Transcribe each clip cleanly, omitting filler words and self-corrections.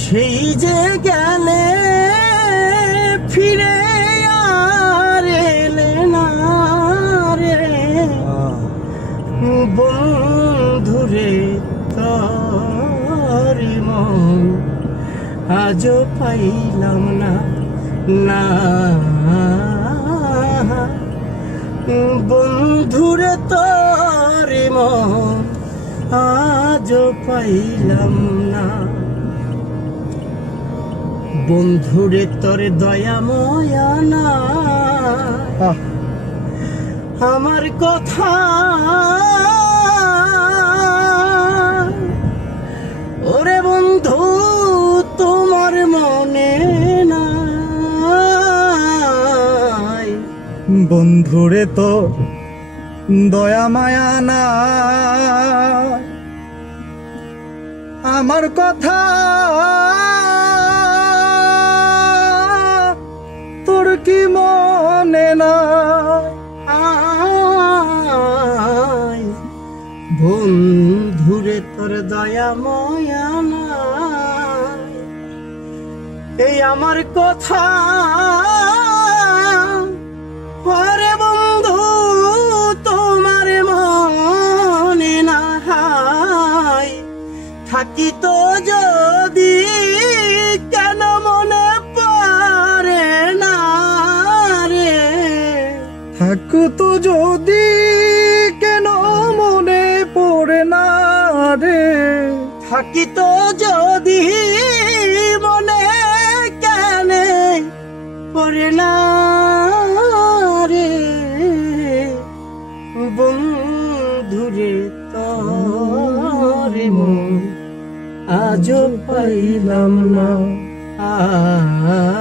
সেই যে গেলে ফিরে আর এলে না রে বন্ধুরে তোরি মন আজও পাইলাম না না বন্ধুরে তোরি মন আজও পাইলাম না বন্ধুরে তোর দয়া ময়া না আমার কথা ওরে বন্ধু তোমার মনে নাই বন্ধুরে তো দয়া মায়া না আমার কথা তোর কি মনে না বন্ধুরে তোর দয়া ময়া না এই আমার কথা ওরে বন্ধু তোমার মনে না থাকি তো যদি কেন মনে পড়ে না রে থাকো তো যদি কেন মনে পড়ে না রে থাকি তো যদি মনে কেন পড়ে না রে বন্ধুরে তোরে মন আজও পাইলাম না আয়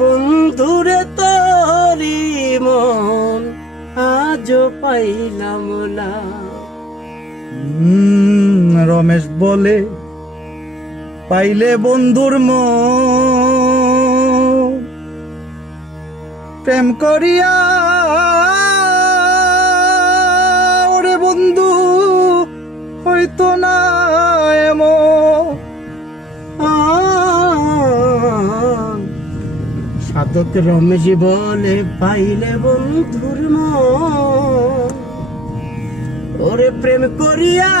বন্ধুরে তোরি মন আজও পাইলাম না রমেশ বলে পাইলে বন্ধুর মন প্রেম করিয়া ওরে বন্ধু হইতো না এমন সাধক রমেশ বলে পাইলে বন্ধুর মন ওরে প্রেম করিয়া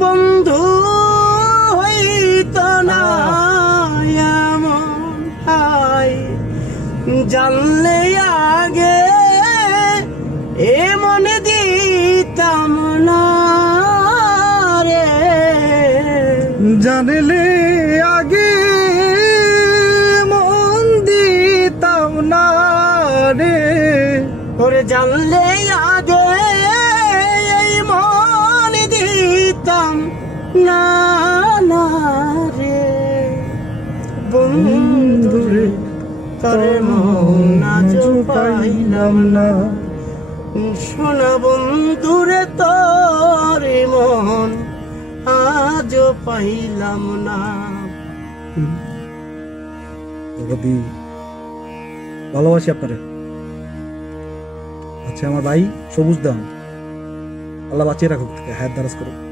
বন্ধু হইতো না এমন জানলে আগে এ মনে দিতাম না রে জানলে আগে মন দিতাম না রে ওরে জানলে আগে এই মন দিতাম না না রে বন্ধুরে তোর মন আজও পাইলাম না শোনা বন্ধুরে তোর মন আজও পাইলাম না ভালোবাসি আপনারে আচ্ছা আমার ভাই সবুজ দাম আল্লাহ বাঁচিয়ে রাখুক হায়াত দারাজ করুক